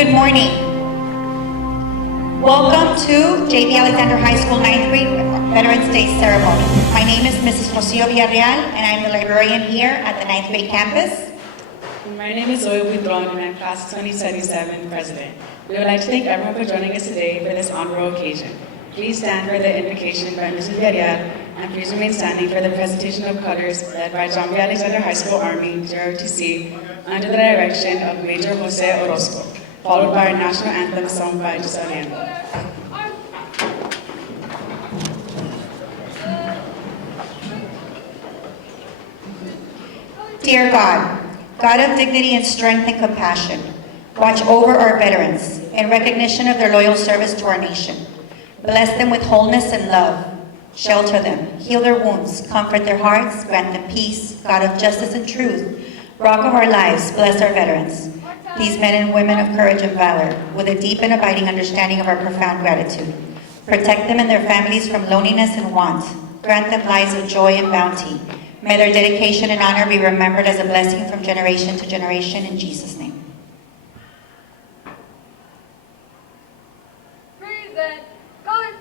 Good morning. Welcome to J.B. Alexander High School 9th grade Veterans Day ceremony. My name is Mrs. Rocio Villarreal, and I'm the librarian here at the 9th grade campus. My name is Zoe Buitron, and I'm class 2077 president. We would like to thank everyone for joining us today for this honorable occasion. Please stand for the invocation by Mrs. Villarreal, and please remain standing for the presentation of colors led by John B. Alexander High School Army, JROTC, under the direction of Major Jose Orozco, followed by our national anthem sung by Giselle Leandro. Dear God, God of dignity and strength and compassion, watch over our veterans in recognition of their loyal service to our nation. Bless them with wholeness and love. Shelter them, heal their wounds, comfort their hearts, grant them peace. God of justice and truth, rock of our lives, bless our veterans. These men and women of courage and valor, with a deep and abiding understanding of our profound gratitude. Protect them and their families from loneliness and want. Grant them lives of joy and bounty. May their dedication and honor be remembered as a blessing from generation to generation, in Jesus' name. Present. Colors.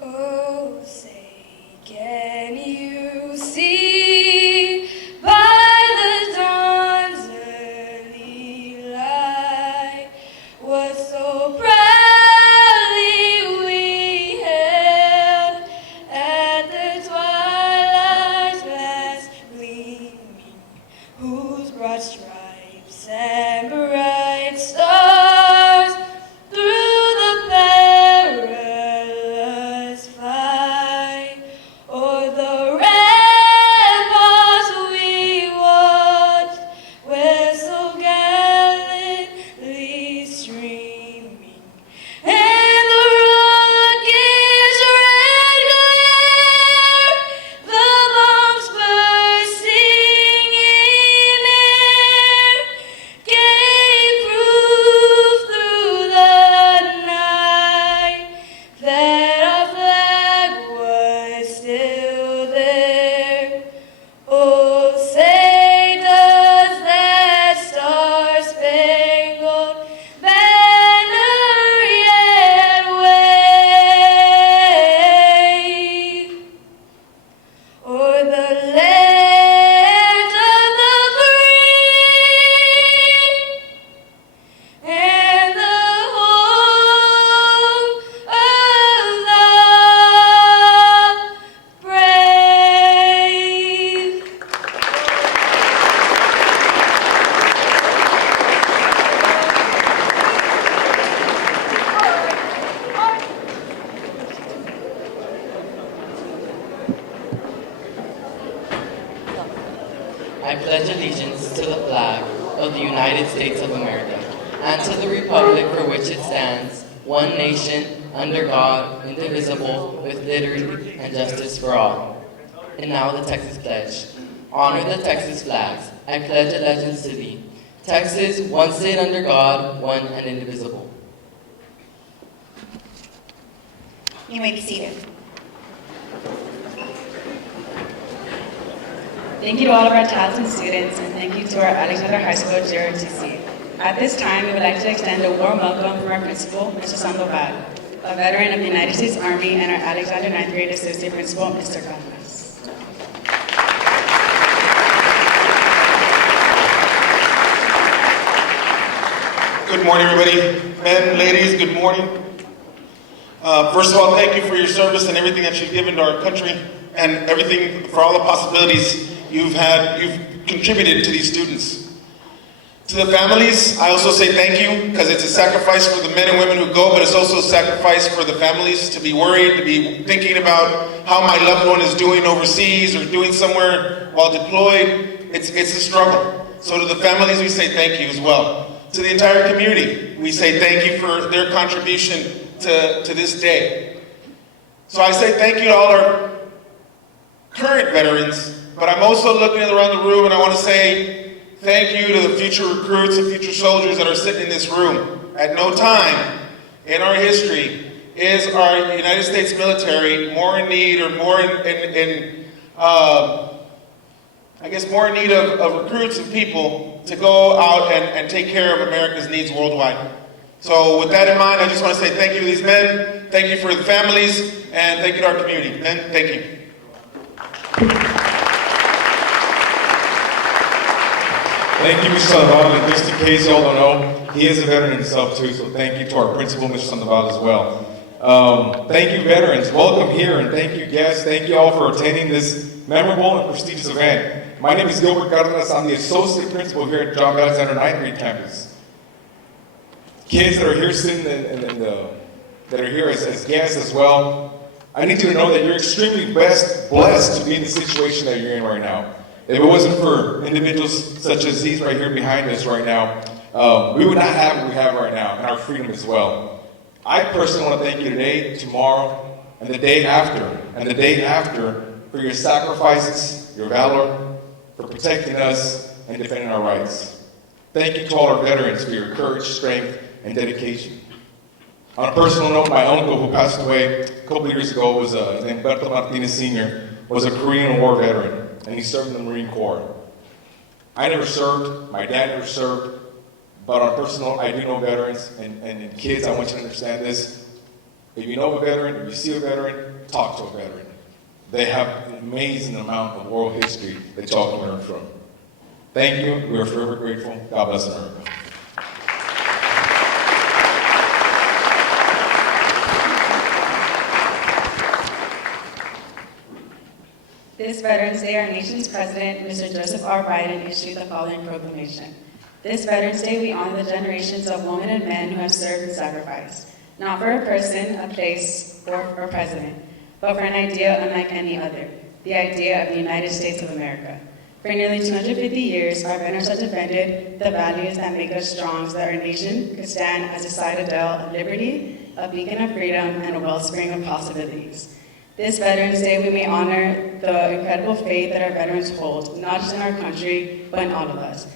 Oh, say, can you see by the dawn's early light what so proudly we hailed at the twilight's last gleaming, whose broad stripes and bright stars through the perilous fight o'er the ramparts we watched, where so gallantly streaming, and the rocket's red glare, the bombs bursting in air, gave proof through the night that our flag was still there. Oh, say does that star-spangled banner yet wave o'er the land of the free and the home of the brave? I pledge allegiance to the flag of the United States of America and to the republic for which it stands, one nation, under God, indivisible, with liberty and justice for all. And now the Texas Pledge. Honor the Texas flags. I pledge allegiance to thee. Texas, one state under God, one and indivisible. You may be seated. Thank you to all of our talented students, and thank you to our Alexander High School JROTC. At this time, we would like to extend a warm welcome from our principal, Mr. Sandoval, a veteran of the United States Army, and our Alexander 9th grade assistant principal, Mr. Gomez. Good morning, everybody. Men, ladies, good morning. First of all, thank you for your service and everything that you've given to our country, and everything for all the possibilities you've contributed to these students. To the families, I also say thank you, because it's a sacrifice for the men and women who go, but it's also a sacrifice for the families to be worried, to be thinking about how my loved one is doing overseas or doing somewhere while deployed. It's a struggle. So to the families, we say thank you as well. To the entire community, we say thank you for their contribution to this day. So I say thank you to all our current veterans, but I'm also looking around the room and I want to say thank you to the future recruits and future soldiers that are sitting in this room. At no time in our history is our United States military more in need or more more in need of recruits and people to go out and take care of America's needs worldwide. So with that in mind, I just want to say thank you to these men, thank you for the families, and thank you to our community. Men, thank you. Thank you, Mr. Sandoval. And just in case y'all don't know, he is a veteran himself too, so thank you to our principal, Mr. Sandoval, as well. Thank you, veterans. Welcome here, and thank you, guests. Thank you all for attending this memorable and prestigious event. My name is Gilbert Cardenas. I'm the associate principal here at John Valley Center 9th grade campus. Kids that are here sitting that are here as guests as well, I need you to know that you're extremely blessed to be in the situation that you're in right now. If it wasn't for individuals such as these right here behind us right now, we would not have what we have right now, and our freedom as well. I personally want to thank you today, tomorrow, and the day after, for your sacrifices, your valor, for protecting us and defending our rights. Thank you to all our veterans for your courage, strength, and dedication. On a personal note, my uncle who passed away a couple of years ago was his name Berto Martinez Sr., was a Korean War veteran, and he served in the Marine Corps. I never served, my dad never served, but on a personal note, I do know veterans, and kids, I want you to understand this. If you know a veteran, if you see a veteran, talk to a veteran. They have an amazing amount of world history that y'all can learn from. Thank you. We are forever grateful. God bless America. This Veterans Day, our nation's president, Mr. Joseph R. Biden, issued the following proclamation. This Veterans Day, we honor the generations of women and men who have served and sacrificed, not for a person, a place, or a president, but for an idea unlike any other, the idea of the United States of America. For nearly 250 years, our veterans have defended the values that make us strong so that our nation could stand as a citadel of liberty, a beacon of freedom, and a wellspring of possibilities. This Veterans Day, we may honor the incredible faith that our veterans hold, not just in our country, but in all of us.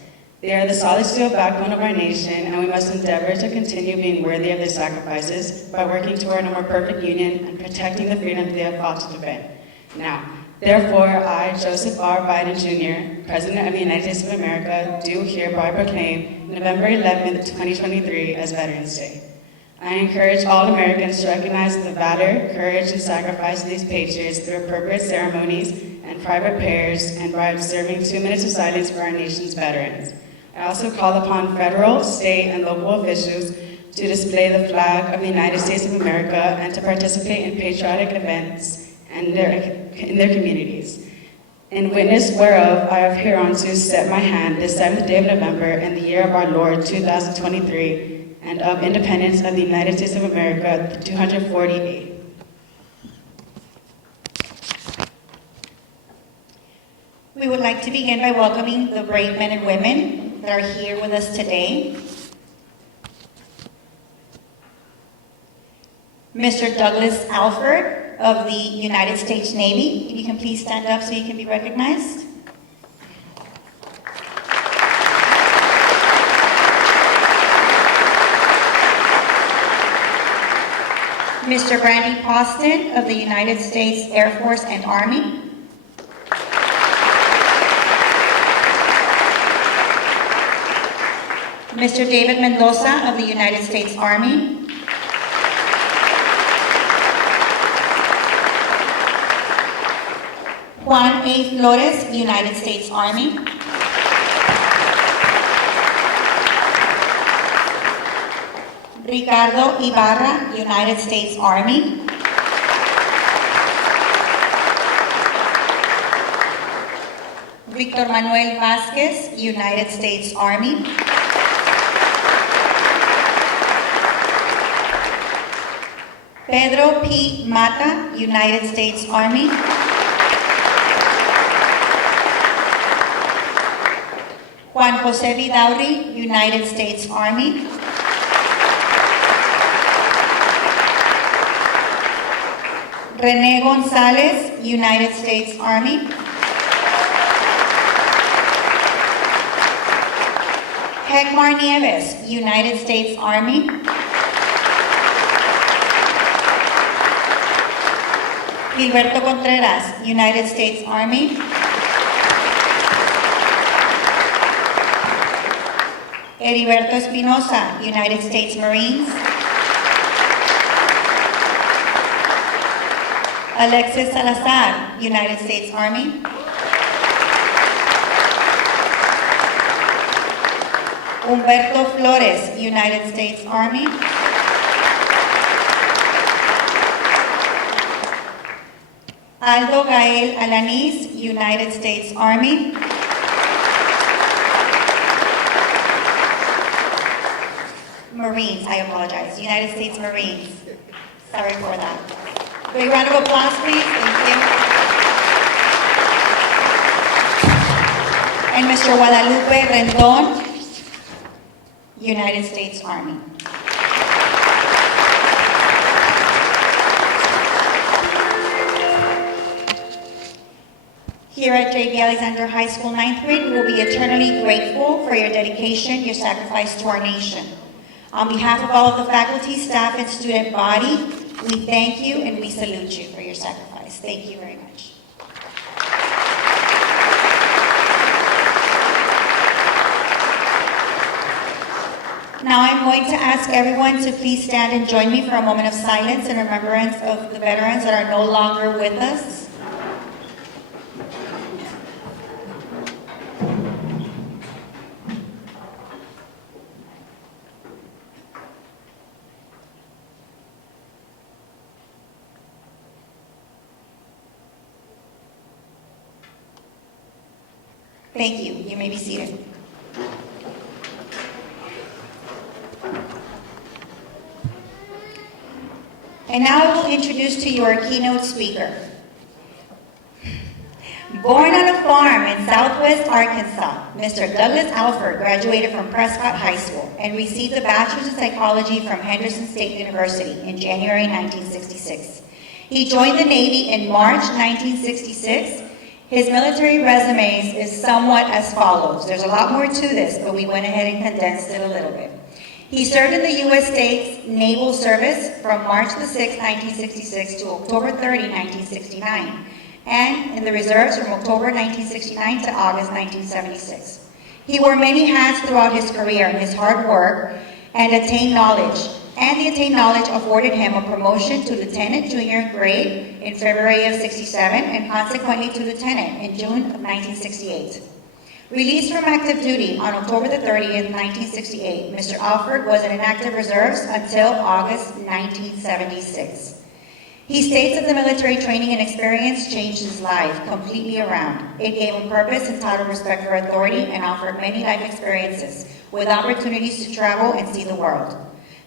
They are the solid steel backbone of our nation, and we must endeavor to continue being worthy of their sacrifices by working toward a more perfect union and protecting the freedoms they have fought to defend. Now, therefore, I, Joseph R. Biden Jr., President of the United States of America, do hereby proclaim November 11th, 2023 as Veterans Day. I encourage all Americans to recognize the valor, courage, and sacrifice of these patriots through appropriate ceremonies and private prayers and by observing 2 minutes of silence for our nation's veterans. I also call upon federal, state, and local officials to display the flag of the United States of America and to participate in patriotic events in their communities. In witness whereof I have hereunto set my hand this 7th day of November in the year of our Lord 2023, and of independence of the United States of America, 248. We would like to begin by welcoming the brave men and women that are here with us today. Mr. Douglas Alford of the United States Navy. If you can please stand up so you can be recognized. Mr. Randy Poston of the United States Air Force and Army. Mr. David Mendoza of the United States Army. Juan A. Flores, United States Army. Ricardo Ibarra, United States Army. Victor Manuel Vasquez, United States Army. Pedro P. Mata, United States Army. Juan Jose Vidaurri, United States Army. Rene Gonzalez, United States Army. Hecmar Nieves, United States Army. Gilberto Contreras, United States Army. Heriberto Espinosa, United States Marines. Alexis Salazar, United States Army. Humberto Flores, United States Army. Aldo Gael Alanis, United States Army. Marines, I apologize, United States Marines. Sorry for that. Big round of applause, please. Thank you. And Mr. Guadalupe Rendon, United States Army. Here at J.B. Alexander High School 9th grade, we will be eternally grateful for your dedication, your sacrifice to our nation. On behalf of all of the faculty, staff, and student body, we thank you and we salute you for your sacrifice. Thank you very much. Now I'm going to ask everyone to please stand and join me for a moment of silence in remembrance of the veterans that are no longer with us. Thank you. You may be seated. And now I will introduce to you our keynote speaker. Born on a farm in southwest Arkansas, Mr. Douglas Alford graduated from Prescott High School and received a bachelor's in psychology from Henderson State University in January 1966. He joined the Navy in March 1966. His military resume is somewhat as follows. There's a lot more to this, but we went ahead and condensed it a little bit. He served in the U.S. States Naval Service from March the 6th, 1966 to October 30, 1969, and in the reserves from October 1969 to August 1976. He wore many hats throughout his career, and his hard work and attained knowledge. And the attained knowledge afforded him a promotion to lieutenant junior grade in February of 67 and consequently to lieutenant in June of 1968. Released from active duty on October the 30th, 1968, Mr. Alford was in inactive reserves until August 1976. He states that the military training and experience changed his life completely around. It gave him purpose and taught him respect for authority and offered many life experiences with opportunities to travel and see the world.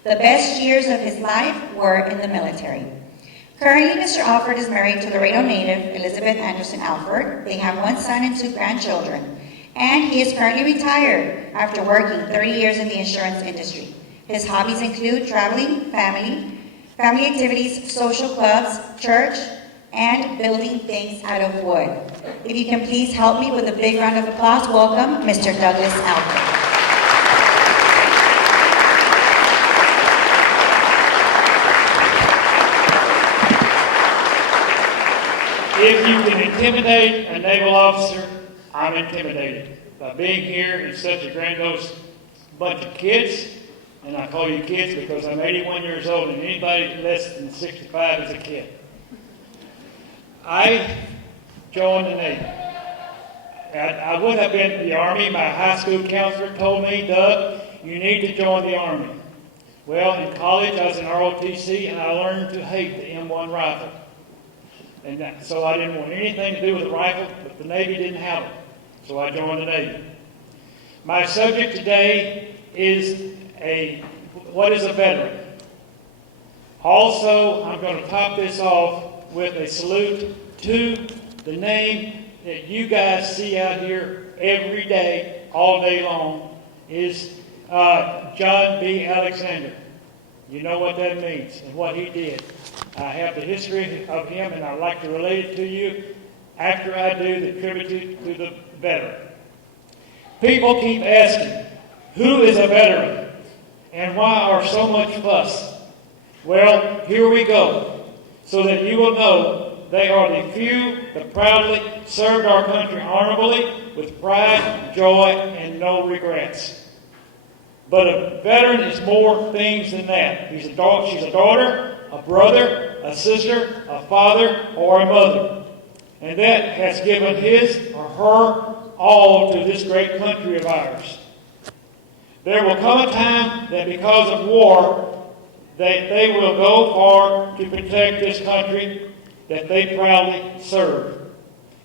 The best years of his life were in the military. Currently, Mr. Alford is married to Laredo native Elizabeth Anderson Alford. They have one son and 2 grandchildren. And he is currently retired after working 30 years in the insurance industry. His hobbies include traveling, family activities, social clubs, church, and building things out of wood. If you can please help me with a big round of applause, welcome Mr. Douglas Alford. If you can intimidate a naval officer, I'm intimidated by being here in such a grandiose bunch of kids, and I call you kids because I'm 81 years old, and anybody less than 65 is a kid. I joined the Navy. I would have been in the Army. My high school counselor told me, Doug, you need to join the Army. Well, in college, I was in ROTC, and I learned to hate the M1 rifle. And so I didn't want anything to do with the rifle, but the Navy didn't have it. So I joined the Navy. My subject today is what is a veteran? Also, I'm going to top this off with a salute to the name that you guys see out here every day, all day long, is John B. Alexander. You know what that means and what he did. I have the history of him, and I'd like to relate it to you after I do the tribute to the veteran. People keep asking, Who is a veteran? And why are so much fuss? Well, here we go, so that you will know they are the few that proudly served our country honorably, with pride, joy, and no regrets. But a veteran is more things than that. She's a daughter, a brother, a sister, a father, or a mother. And that has given his or her all to this great country of ours. There will come a time that because of war, they will go far to protect this country that they proudly serve.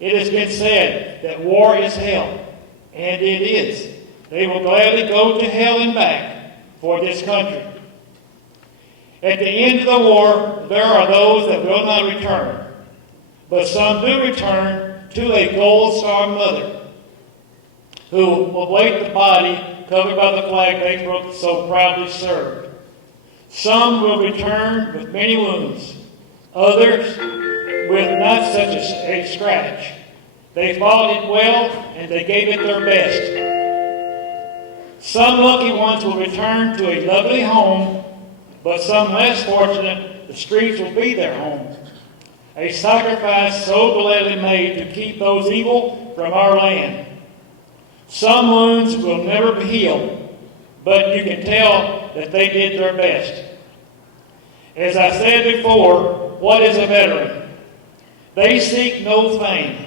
It has been said that war is hell, and it is. They will gladly go to hell and back for this country. At the end of the war, there are those that will not return, but some do return to a gold star mother who will await the body covered by the flag they so proudly served. Some will return with many wounds, others with not such a scratch. They fought it well and they gave it their best. Some lucky ones will return to a lovely home, but some less fortunate, the streets will be their home. A sacrifice so gladly made to keep those evil from our land. Some wounds will never be healed, but you can tell that they did their best. As I said before, what is a veteran? They seek no fame.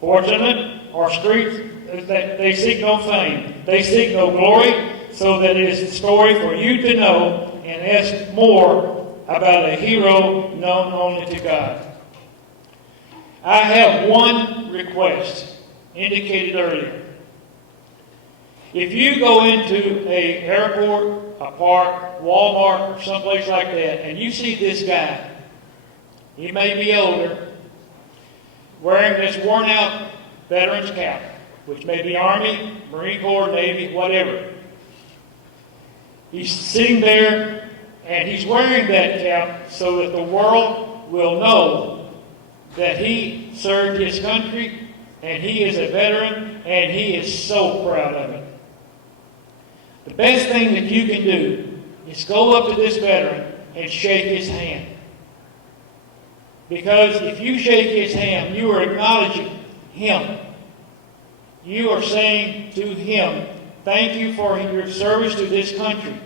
Fortunate or streets, they seek no fame. They seek no glory, so that it is a story for you to know and ask more about a hero known only to God. I have one request indicated earlier. If you go into an airport, a park, Walmart, or someplace like that, and you see this guy, he may be older, wearing this worn-out veteran's cap, which may be Army, Marine Corps, Navy, whatever. He's sitting there, and he's wearing that cap so that the world will know that he served his country, and he is a veteran, and he is so proud of it. The best thing that you can do is go up to this veteran and shake his hand. Because if you shake his hand, you are acknowledging him. You are saying to him, thank you for your service to this country.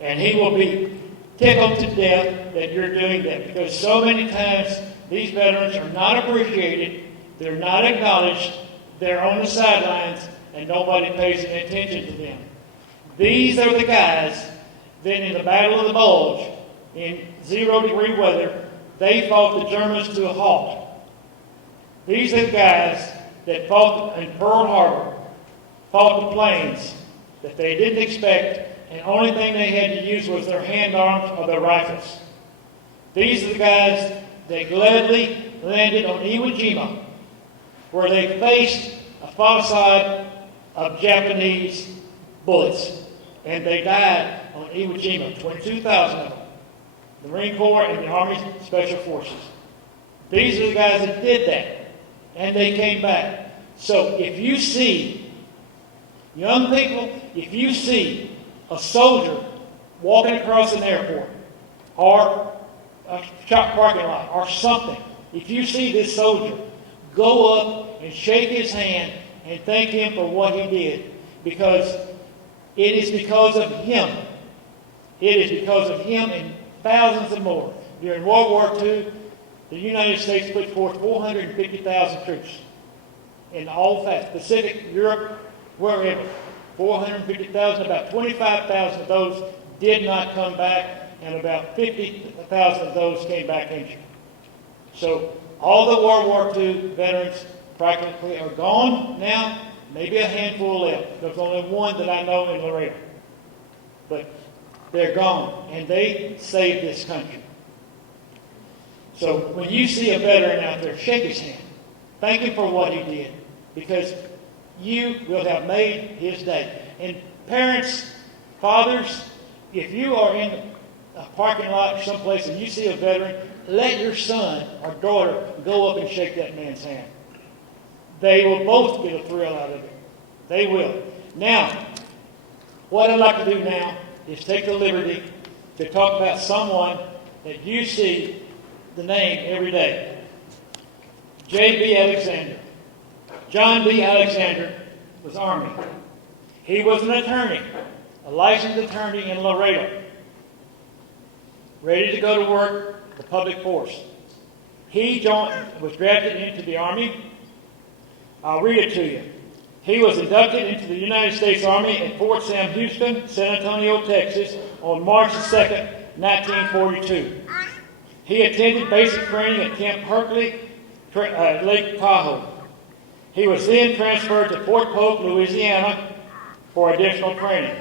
And he will be tickled to death that you're doing that, because so many times these veterans are not appreciated, they're not acknowledged, they're on the sidelines, and nobody pays any attention to them. These are the guys that in the Battle of the Bulge, in 0-degree weather, they fought the Germans to a halt. These are the guys that fought in Pearl Harbor, fought the planes that they didn't expect, and the only thing they had to use was their hand arms or their rifles. These are the guys that gladly landed on Iwo Jima, where they faced a faucet of Japanese bullets, and they died on Iwo Jima, 22,000 of them. The Marine Corps and the Army Special Forces. These are the guys that did that, and they came back. So if you see, young people, if you see a soldier walking across an airport or a shop parking lot or something, if you see this soldier, go up and shake his hand and thank him for what he did, because it is because of him. It is because of him and thousands of more. During World War II, the United States put forth 450,000 troops in all facets, Pacific, Europe, wherever. 450,000, about 25,000 of those did not come back, and about 50,000 of those came back injured. So all the World War II veterans practically are gone now, maybe a handful left. There's only one that I know in Laredo. But they're gone, and they saved this country. So when you see a veteran out there, shake his hand. Thank him for what he did, because you will have made his day. And parents, fathers, if you are in a parking lot or someplace and you see a veteran, let your son or daughter go up and shake that man's hand. They will both get a thrill out of it. They will. Now, what I'd like to do now is take the liberty to talk about someone that you see the name every day. J.B. Alexander. John B. Alexander was Army. He was an attorney, a licensed attorney in Laredo, ready to go to work the public force. He was drafted into the Army. I'll read it to you. He was inducted into the United States Army at Fort Sam Houston, San Antonio, Texas, on March 2nd, 1942. He attended basic training at Camp Herkley, Lake Tahoe. He was then transferred to Fort Polk, Louisiana, for additional training.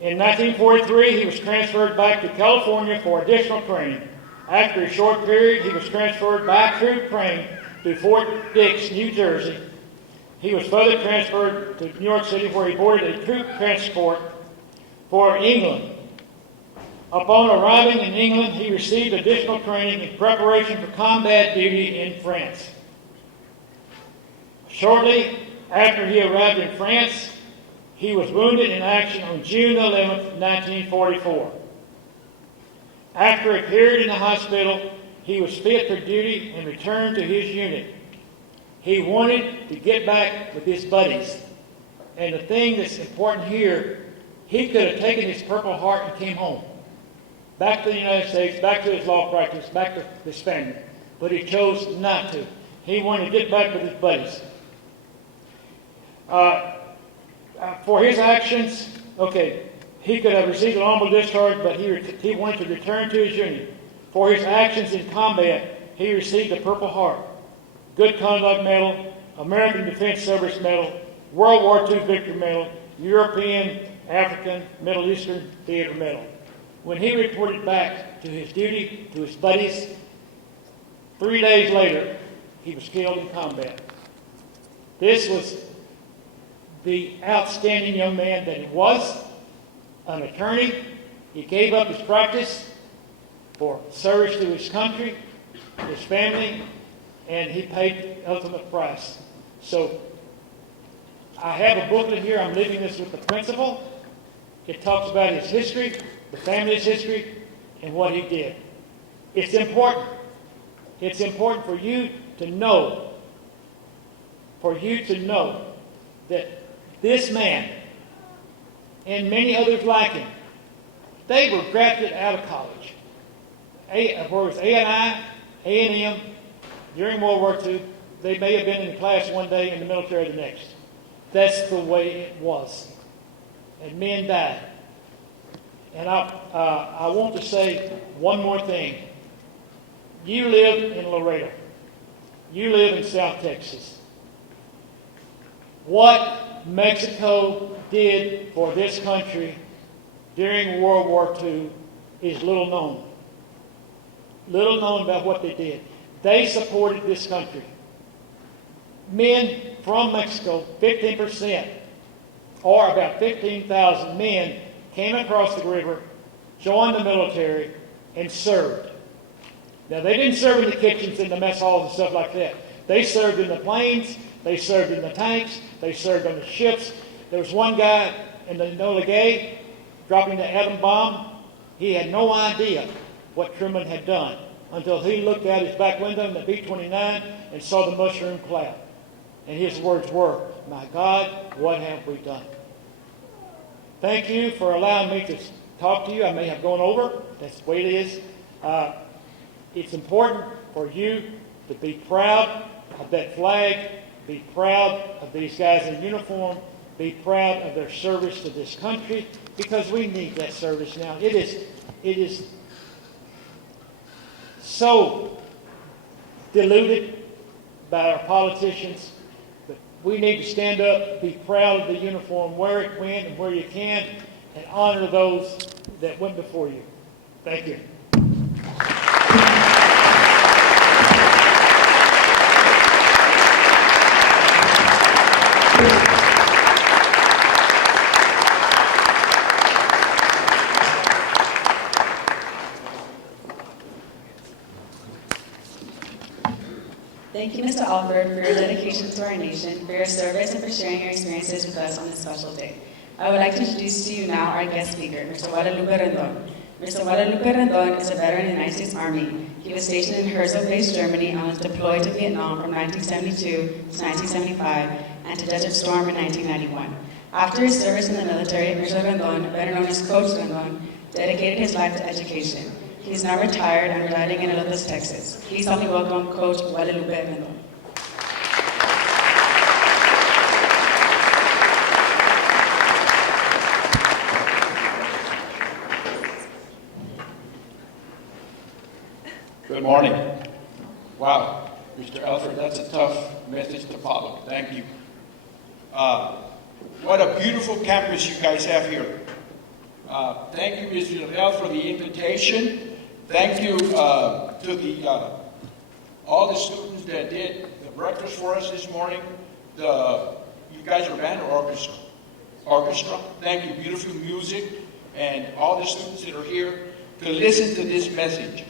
In 1943, he was transferred back to California for additional training. After a short period, he was transferred by troop train to Fort Dix, New Jersey. He was further transferred to New York City, where he boarded a troop transport for England. Upon arriving in England, he received additional training in preparation for combat duty in France. Shortly after he arrived in France, he was wounded in action on June 11, 1944. After a period in the hospital, he was fit for duty and returned to his unit. He wanted to get back with his buddies. And the thing that's important here, he could have taken his Purple Heart and came home. Back to the United States, back to his law practice, back to his family. But he chose not to. He wanted to get back with his buddies. For his actions, he could have received an honorable discharge, but he wanted to return to his unit. For his actions in combat, he received the Purple Heart, Good Conduct Medal, American Defense Service Medal, World War II Victory Medal, European, African, Middle Eastern Theater Medal. When he reported back to his duty, to his buddies, 3 days later, he was killed in combat. This was the outstanding young man that he was, an attorney. He gave up his practice for service to his country, his family, and he paid the ultimate price. So I have a booklet here. I'm leaving this with the principal. It talks about his history, the family's history, and what he did. It's important. It's important for you to know, that this man and many others like him, they were drafted out of college. A&M, during World War II, they may have been in class one day and the military the next. That's the way it was. And men died. And I want to say one more thing. You live in Laredo. You live in South Texas. What Mexico did for this country during World War II is little known. Little known about what they did. They supported this country. Men from Mexico, 15%, or about 15,000 men, came across the river, joined the military, and served. Now, they didn't serve in the kitchens and the mess halls and stuff like that. They served in the planes, they served in the tanks, they served on the ships. There was one guy in the Enola Gay dropping the atom bomb. He had no idea what Truman had done until he looked out his back window in the B-29 and saw the mushroom cloud. And his words were, "My God, what have we done?" Thank you for allowing me to talk to you. I may have gone over. That's the way it is. It's important for you to be proud of that flag, be proud of these guys in uniform, be proud of their service to this country, because we need that service now. It is so diluted by our politicians, but we need to stand up, be proud of the uniform, wear it when and where you can, and honor those that went before you. Thank you. Thank you, Mr. Alford, for your dedication to our nation, for your service, and for sharing your experiences with us on this special day. I would like to introduce to you now our guest speaker, Mr. Guadalupe Rendon. Mr. Guadalupe Rendon is a veteran in the United States Army. He was stationed in Herzog-based Germany and was deployed to Vietnam from 1972 to 1975 and to Desert Storm in 1991. After his service in the military, Mr. Rendon, better known as Coach Rendon, dedicated his life to education. He is now retired and residing in Olympus, Texas. Please help me welcome Coach Guadalupe Rendon. Good morning. Wow, Mr. Alford, that's a tough message to follow. Thank you. What a beautiful campus you guys have here. Thank you, Mr. Liddell, for the invitation. Thank you to all the students that did the breakfast for us this morning. You guys are band or orchestra. Thank you, beautiful music, and all the students that are here to listen to this message.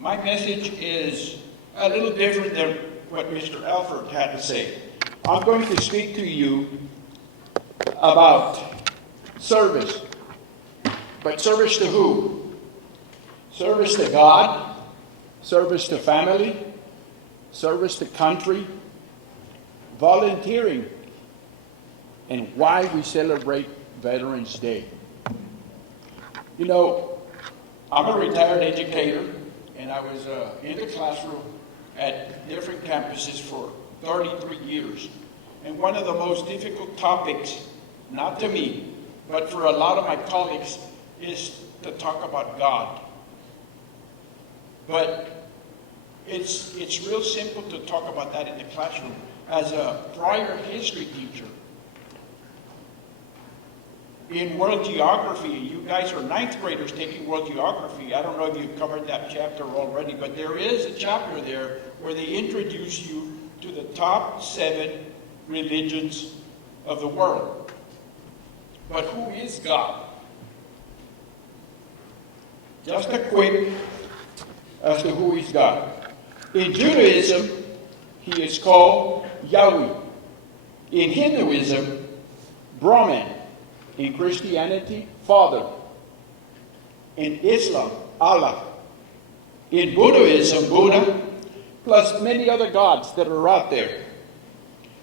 My message is a little different than what Mr. Alford had to say. I'm going to speak to you about service. But service to who? Service to God, service to family, service to country, volunteering, and why we celebrate Veterans Day. You know, I'm a retired educator, and I was in the classroom at different campuses for 33 years. And one of the most difficult topics, not to me, but for a lot of my colleagues, is to talk about God. But it's real simple to talk about that in the classroom. As a prior history teacher, in world geography, you guys are ninth graders taking world geography. I don't know if you've covered that chapter already, but there is a chapter there where they introduce you to the top 7 religions of the world. But who is God? Just a quick as to who is God. In Judaism, he is called Yahweh. In Hinduism, Brahman. In Christianity, Father. In Islam, Allah. In Buddhism, Buddha, plus many other gods that are out there.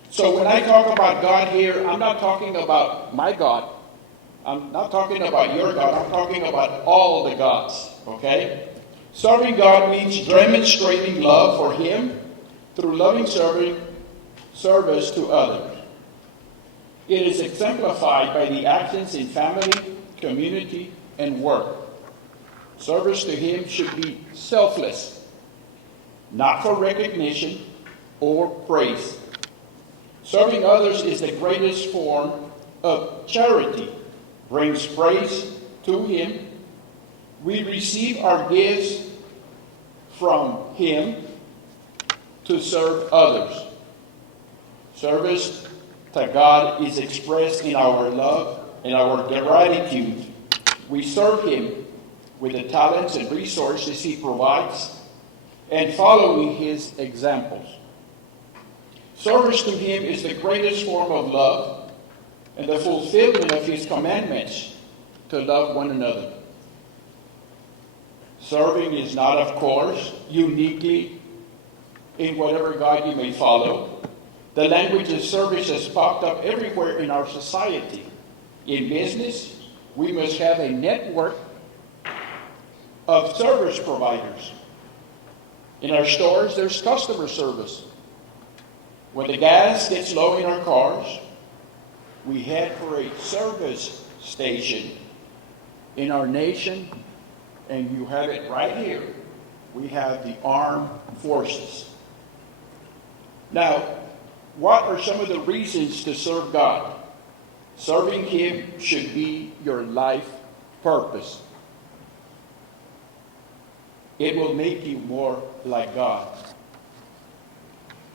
So when I talk about God here, I'm not talking about my God. I'm not talking about your God. I'm talking about all the gods, okay? Serving God means demonstrating love for Him through loving service to others. It is exemplified by the actions in family, community, and work. Service to Him should be selfless, not for recognition or praise. Serving others is the greatest form of charity, brings praise to Him. We receive our gifts from Him to serve others. Service to God is expressed in our love and our gratitude. We serve Him with the talents and resources He provides and following His examples. Service to Him is the greatest form of love and the fulfillment of His commandments to love one another. Serving is not, of course, uniquely in whatever God you may follow. The language of service has popped up everywhere in our society. In business, we must have a network of service providers. In our stores, there's customer service. When the gas gets low in our cars, we head for a service station. In our nation, and you have it right here, we have the armed forces. Now, what are some of the reasons to serve God? Serving Him should be your life purpose. It will make you more like God.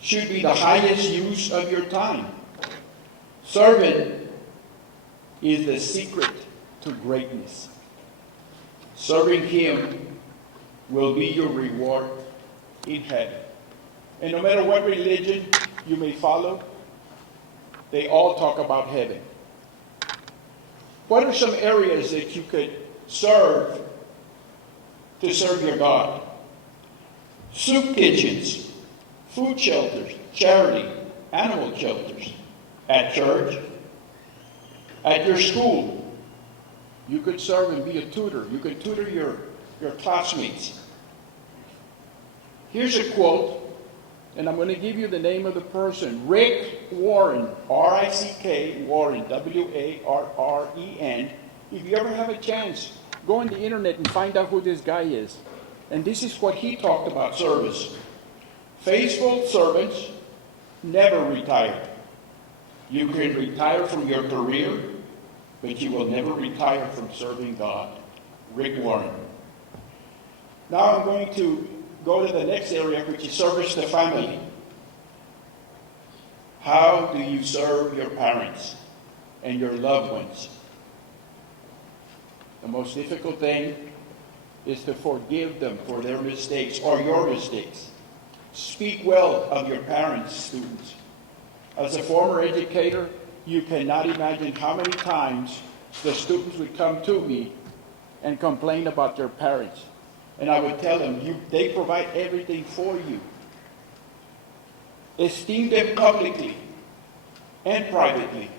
Should be the highest use of your time. Serving is the secret to greatness. Serving Him will be your reward in heaven. And no matter what religion you may follow, they all talk about heaven. What are some areas that you could serve to serve your God? Soup kitchens, food shelters, charity, animal shelters, at church, at your school. You could serve and be a tutor. You could tutor your classmates. Here's a quote, and I'm going to give you the name of the person. Rick Warren, R-I-C-K, Warren, W-A-R-R-E-N. If you ever have a chance, go on the internet and find out who this guy is. And this is what he talked about service. Faithful servants never retire. You can retire from your career, but you will never retire from serving God. Rick Warren. Now I'm going to go to the next area, which is service to family. How do you serve your parents and your loved ones? The most difficult thing is to forgive them for their mistakes or your mistakes. Speak well of your parents, students. As a former educator, you cannot imagine how many times the students would come to me and complain about their parents. And I would tell them, they provide everything for you. Esteem them publicly and privately.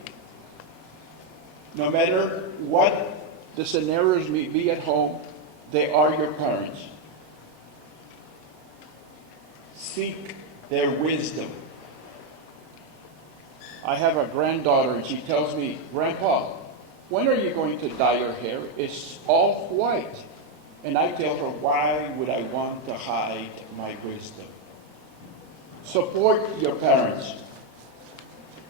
No matter what the scenarios may be at home, they are your parents. Seek their wisdom. I have a granddaughter, and she tells me, Grandpa, when are you going to dye your hair? It's all white. And I tell her, why would I want to hide my wisdom? Support your parents.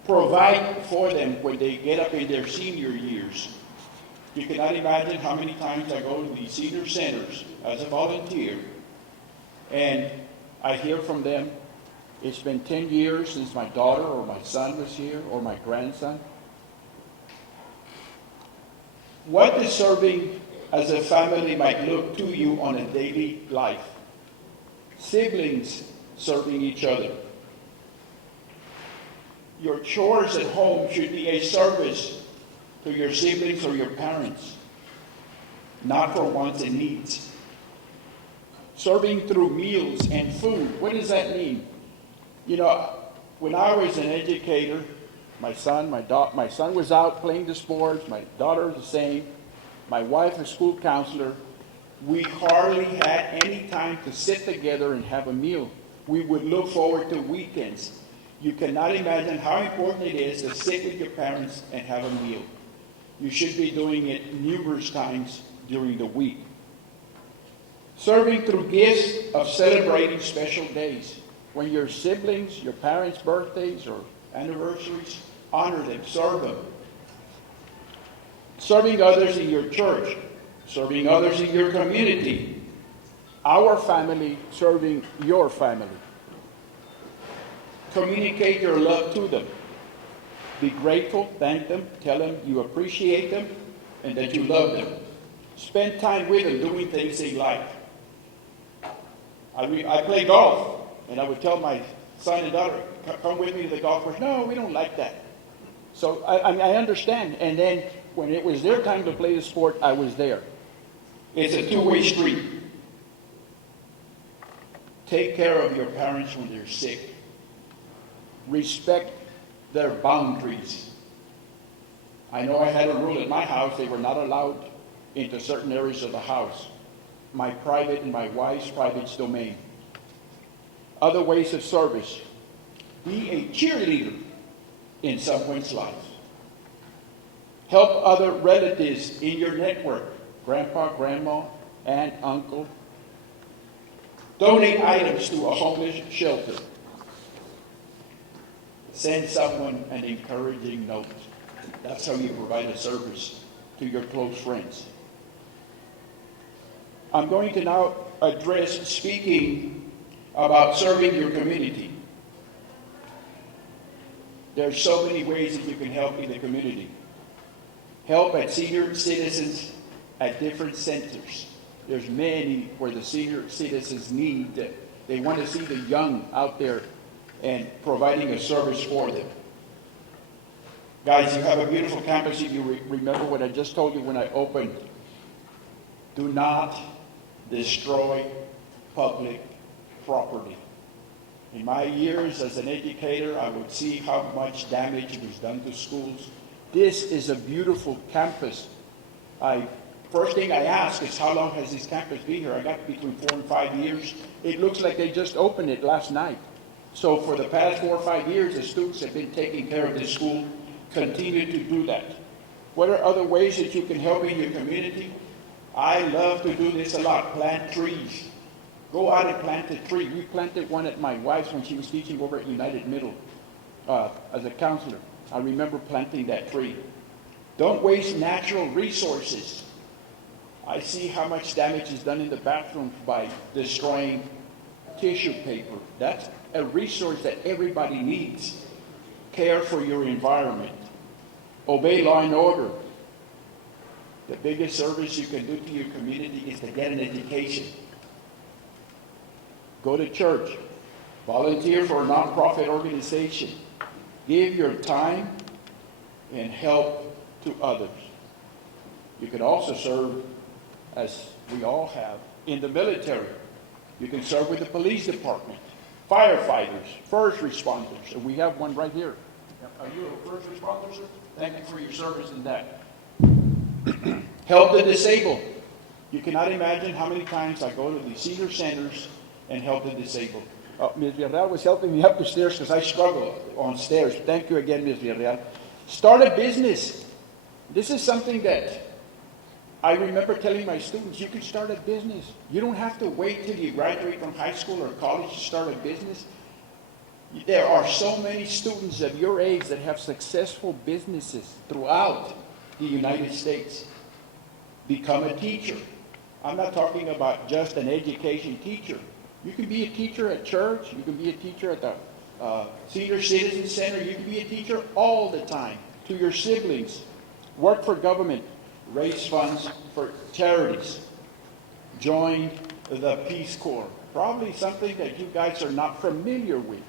Provide for them when they get up in their senior years. You cannot imagine how many times I go to these senior centers as a volunteer, and I hear from them, it's been 10 years since my daughter or my son was here, or my grandson. What does serving as a family might look to you on a daily life? Siblings serving each other. Your chores at home should be a service to your siblings or your parents, not for wants and needs. Serving through meals and food, what does that mean? You know, when I was an educator, my son was out playing the sports, my daughter the same, my wife a school counselor. We hardly had any time to sit together and have a meal. We would look forward to weekends. You cannot imagine how important it is to sit with your parents and have a meal. You should be doing it numerous times during the week. Serving through gifts of celebrating special days. When your siblings, your parents' birthdays or anniversaries, honor them, serve them. Serving others in your church, serving others in your community. Our family serving your family. Communicate your love to them. Be grateful, thank them, tell them you appreciate them, and that you love them. Spend time with them doing things they like. I play golf, and I would tell my son and daughter, come with me to the golf course. No, we don't like that. So I understand. And then when it was their time to play the sport, I was there. It's a two-way street. Take care of your parents when they're sick. Respect their boundaries. I know I had a rule at my house, they were not allowed into certain areas of the house. My private and my wife's private domain. Other ways of service. Be a cheerleader in someone's life. Help other relatives in your network. Grandpa, grandma, aunt, uncle. Donate items to a homeless shelter. Send someone an encouraging note. That's how you provide a service to your close friends. I'm going to now address speaking about serving your community. There are so many ways that you can help in the community. Help at senior citizens at different centers. There's many where the senior citizens need They want to see the young out there and providing a service for them. Guys, you have a beautiful campus. If you remember what I just told you when I opened, do not destroy public property. In my years as an educator, I would see how much damage was done to schools. This is a beautiful campus. First thing I ask is, how long has this campus been here? I got between 4 and 5 years. It looks like they just opened it last night. So for the past 4 or 5 years, the students have been taking care of this school. Continue to do that. What are other ways that you can help in your community? I love to do this a lot. Plant trees. Go out and plant a tree. We planted one at my wife's when she was teaching over at United Middle as a counselor. I remember planting that tree. Don't waste natural resources. I see how much damage is done in the bathrooms by destroying tissue paper. That's a resource that everybody needs. Care for your environment. Obey law and order. The biggest service you can do to your community is to get an education. Go to church. Volunteer for a nonprofit organization. Give your time and help to others. You can also serve, as we all have, in the military. You can serve with the police department, firefighters, first responders, and we have one right here. Are you a first responder, sir? Thank you for your service in that. Help the disabled. You cannot imagine how many times I go to the senior centers and help the disabled. Ms. Villarreal was helping me up the stairs because I struggle on stairs. Thank you again, Ms. Villarreal. Start a business. This is something that I remember telling my students, you can start a business. You don't have to wait till you graduate from high school or college to start a business. There are so many students of your age that have successful businesses throughout the United States. Become a teacher. I'm not talking about just an education teacher. You can be a teacher at church. You can be a teacher at the Senior Citizen Center. You can be a teacher all the time to your siblings. Work for government. Raise funds for charities. Join the Peace Corps. Probably something that you guys are not familiar with.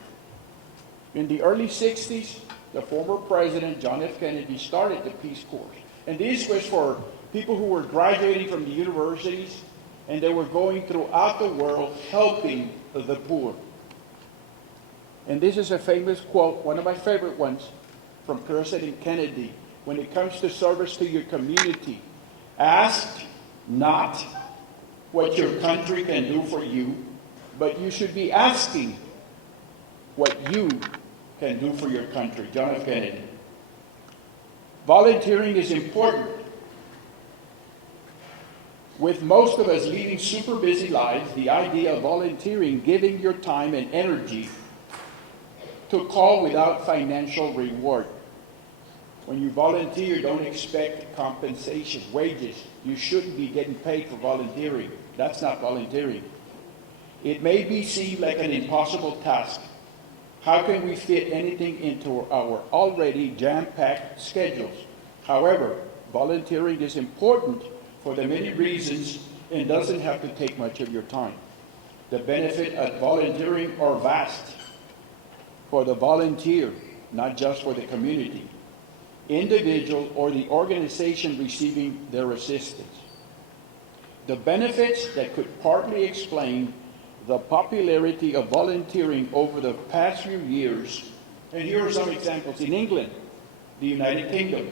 In the early 60s, the former president, John F. Kennedy, started the Peace Corps. And this was for people who were graduating from the universities, and they were going throughout the world helping the poor. And this is a famous quote, one of my favorite ones, from President Kennedy. When it comes to service to your community, ask not what your country can do for you, but you should be asking what you can do for your country. John F. Kennedy. Volunteering is important. With most of us leading super busy lives, the idea of volunteering, giving your time and energy to call without financial reward. When you volunteer, don't expect compensation, wages. You shouldn't be getting paid for volunteering. That's not volunteering. It may be seen like an impossible task. How can we fit anything into our already jam-packed schedules? However, volunteering is important for the many reasons and doesn't have to take much of your time. The benefits of volunteering are vast for the volunteer, not just for the community, individual, or the organization receiving their assistance. The benefits that could partly explain the popularity of volunteering over the past few years, and here are some examples. In England, the United Kingdom,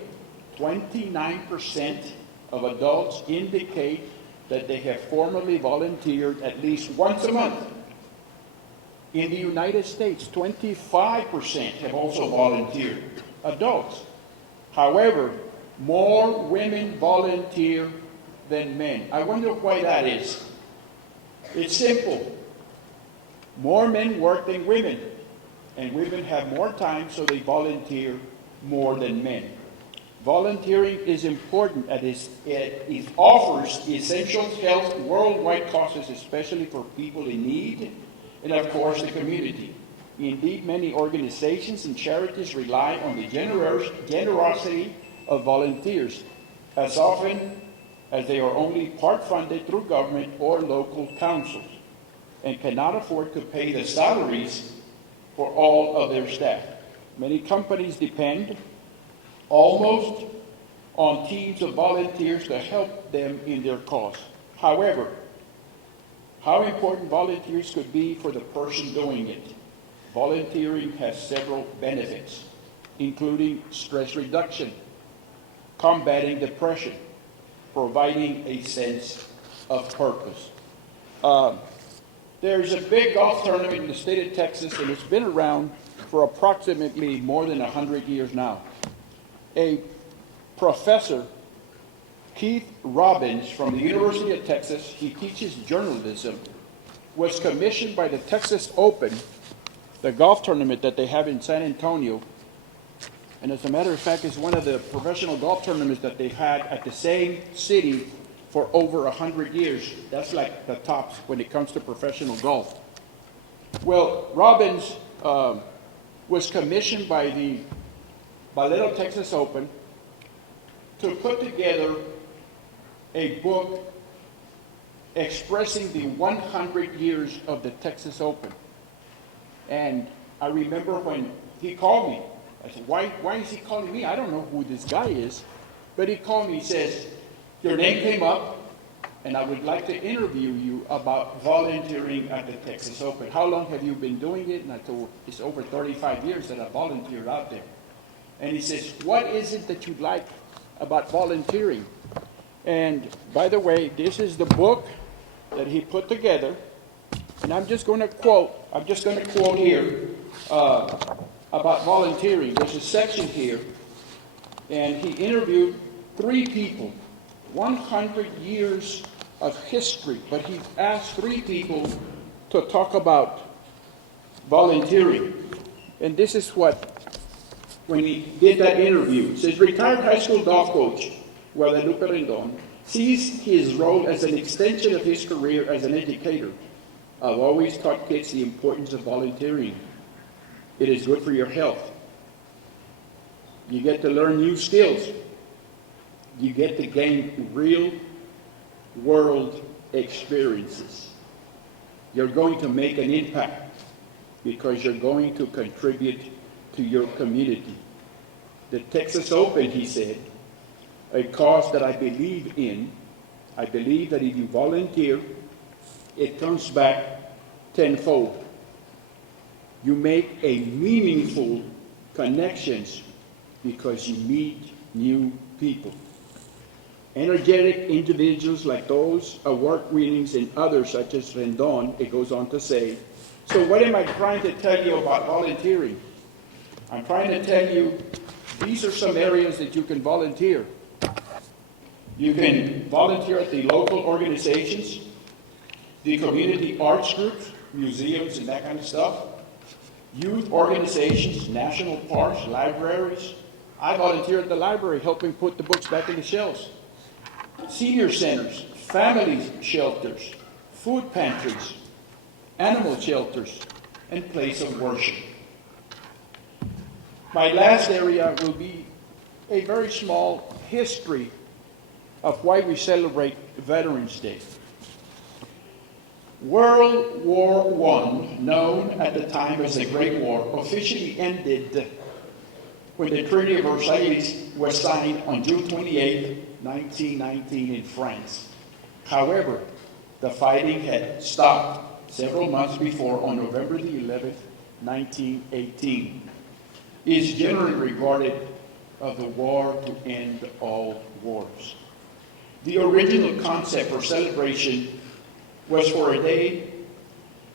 29% of adults indicate that they have formally volunteered at least once a month. In the United States, 25% have also volunteered, adults. However, more women volunteer than men. I wonder why that is. It's simple. More men work than women, and women have more time, so they volunteer more than men. Volunteering is important as it offers essential health worldwide causes, especially for people in need, and of course the community. Indeed, many organizations and charities rely on the generosity of volunteers, as often as they are only part funded through government or local councils. and cannot afford to pay the salaries for all of their staff. Many companies depend almost on teams of volunteers to help them in their cause. However, how important volunteers could be for the person doing it. Volunteering has several benefits, including stress reduction, combating depression, providing a sense of purpose. There's a big golf tournament in the state of Texas, and it's been around for approximately more than 100 years now. A professor, Keith Robbins from the University of Texas, he teaches journalism, was commissioned by the Texas Open, the golf tournament that they have in San Antonio. And as a matter of fact, it's one of the professional golf tournaments that they've had at the same city for over 100 years. That's like the tops when it comes to professional golf. Well, Robbins was commissioned by the Valero Texas Open to put together a book expressing the 100 years of the Texas Open. And I remember when he called me, I said, why is he calling me? I don't know who this guy is. But he called me, he says, your name came up, and I would like to interview you about volunteering at the Texas Open. How long have you been doing it? And I told him, it's over 35 years that I volunteered out there. And he says, what is it that you like about volunteering? And by the way, this is the book that he put together. And I'm just going to quote here about volunteering. There's a section here, and he interviewed 3 people, 100 years of history, but he asked 3 people to talk about volunteering. And this is what, when he did that interview, it says, retired high school golf coach Guadalupe Rendon sees his role as an extension of his career as an educator. I've always taught kids the importance of volunteering. It is good for your health. You get to learn new skills. You get to gain real world experiences. You're going to make an impact because you're going to contribute to your community. The Texas Open, he said, a cause that I believe in. I believe that if you volunteer, it comes back tenfold. You make a meaningful connections because you meet new people. Energetic individuals like those award-winnings and others such as Rendon, it goes on to say. So what am I trying to tell you about volunteering? I'm trying to tell you these are some areas that you can volunteer. You can volunteer at the local organizations, the community arts groups, museums and that kind of stuff, youth organizations, national parks, libraries. I volunteer at the library helping put the books back in the shelves. Senior centers, family shelters, food pantries, animal shelters, and place of worship. My last area will be a very small history of why we celebrate Veterans Day. World War I, known at the time as the Great War, officially ended when the Treaty of Versailles was signed on June 28, 1919 in France. However, the fighting had stopped several months before on November the 11th, 1918. It is generally regarded as the war to end all wars. The original concept for celebration was for a day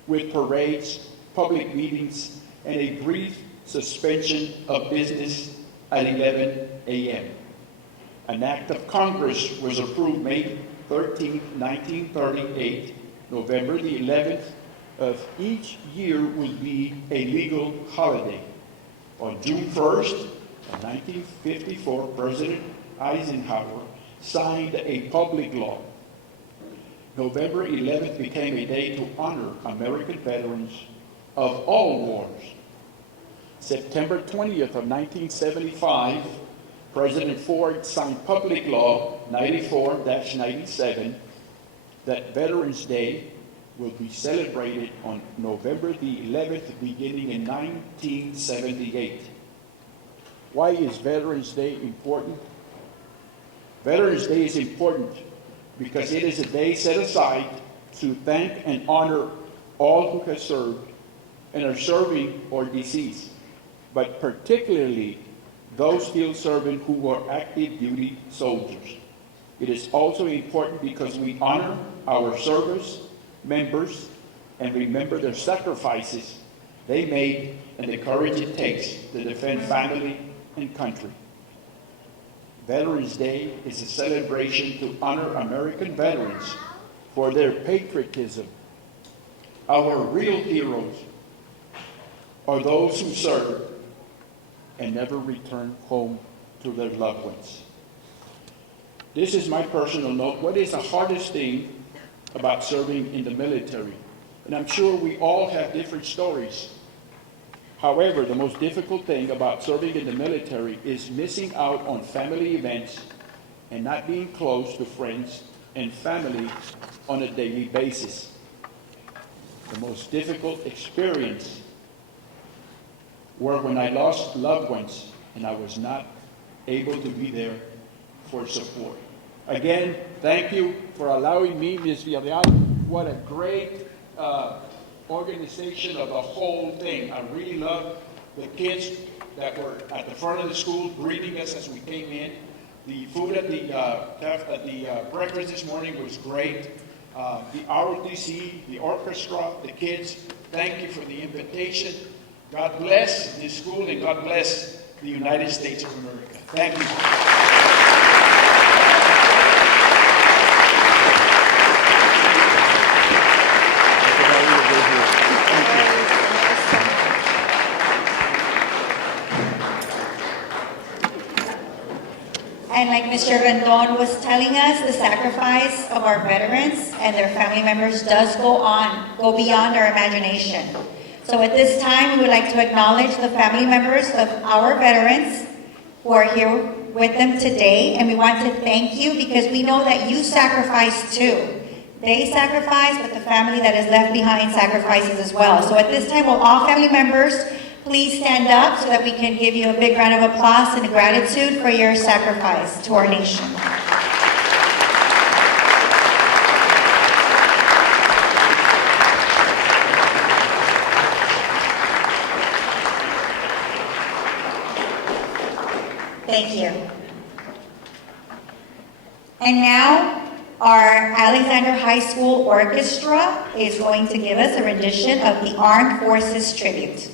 with parades, public meetings, and a brief suspension of business at 11 a.m. An act of Congress was approved May 13, 1938. November the 11th of each year would be a legal holiday. On June 1st of 1954, President Eisenhower signed a public law. November 11th became a day to honor American veterans of all wars. September 20th of 1975, President Ford signed Public Law 94-97 that Veterans Day will be celebrated on November the 11th, beginning in 1978. Why is Veterans Day important? Veterans Day is important because it is a day set aside to thank and honor all who have served and are serving or deceased, but particularly those still serving who are active duty soldiers. It is also important because we honor our service members and remember their sacrifices they made and the courage it takes to defend family and country. Veterans Day is a celebration to honor American veterans for their patriotism. Our real heroes are those who serve and never return home to their loved ones. This is my personal note. What is the hardest thing about serving in the military? And I'm sure we all have different stories. However, the most difficult thing about serving in the military is missing out on family events and not being close to friends and family on a daily basis. The most difficult experience were when I lost loved ones and I was not able to be there for support. Again, thank you for allowing me, Ms. Villarreal. What a great organization of the whole thing. I really love the kids that were at the front of the school greeting us as we came in. The food at the breakfast this morning was great. The ROTC, the orchestra, the kids, thank you for the invitation. God bless this school and God bless the United States of America. Thank you. And like Mr. Rendon was telling us, the sacrifice of our veterans and their family members does go beyond our imagination. So at this time, we would like to acknowledge the family members of our veterans who are here with them today. And we want to thank you because we know that you sacrifice too. They sacrifice, but the family that is left behind sacrifices as well. So at this time, will all family members please stand up so that we can give you a big round of applause and gratitude for your sacrifice to our nation. Thank you. And now, our Alexander High School Orchestra is going to give us a rendition of the Armed Forces Tribute.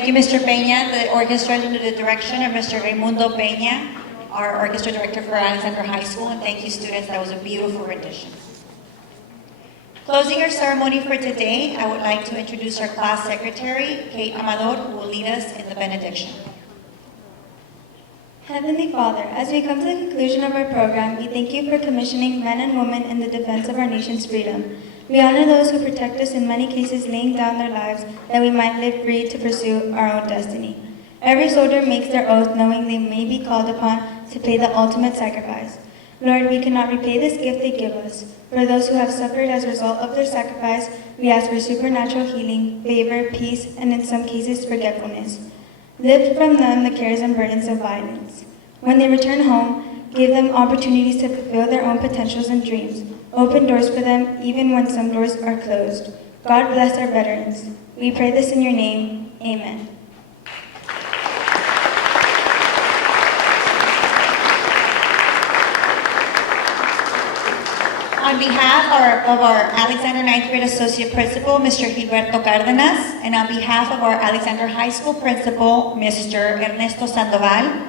Thank you, Mr. Peña. The orchestra is under the direction of Mr. Raimundo Peña, our orchestra director for Alexander High School, and thank you, students. That was a beautiful rendition. Closing our ceremony for today, I would like to introduce our class secretary, Kate Amador, who will lead us in the benediction. Heavenly Father, as we come to the conclusion of our program, we thank you for commissioning men and women in the defense of our nation's freedom. We honor those who protect us, in many cases laying down their lives that we might live free to pursue our own destiny. Every soldier makes their oath knowing they may be called upon to pay the ultimate sacrifice. Lord, we cannot repay this gift they give us. For those who have suffered as a result of their sacrifice, we ask for supernatural healing, favor, peace, and in some cases forgetfulness. Lift from them the cares and burdens of violence. When they return home, give them opportunities to fulfill their own potentials and dreams. Open doors for them even when some doors are closed. God bless our veterans. We pray this in your name. Amen. On behalf of our Alexander 9th grade associate principal, Mr. Gilberto Cárdenas, and on behalf of our Alexander High School principal, Mr. Ernesto Sandoval,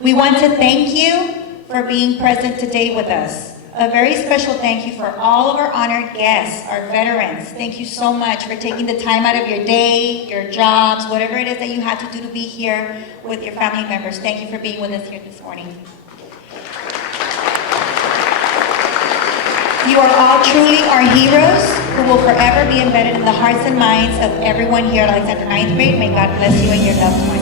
we want to thank you for being present today with us. A very special thank you for all of our honored guests, our veterans. Thank you so much for taking the time out of your day, your jobs, whatever it is that you have to do to be here with your family members. Thank you for being with us here this morning. You are all truly our heroes who will forever be embedded in the hearts and minds of everyone here at Alexander 9th grade. May God bless you and your loved ones.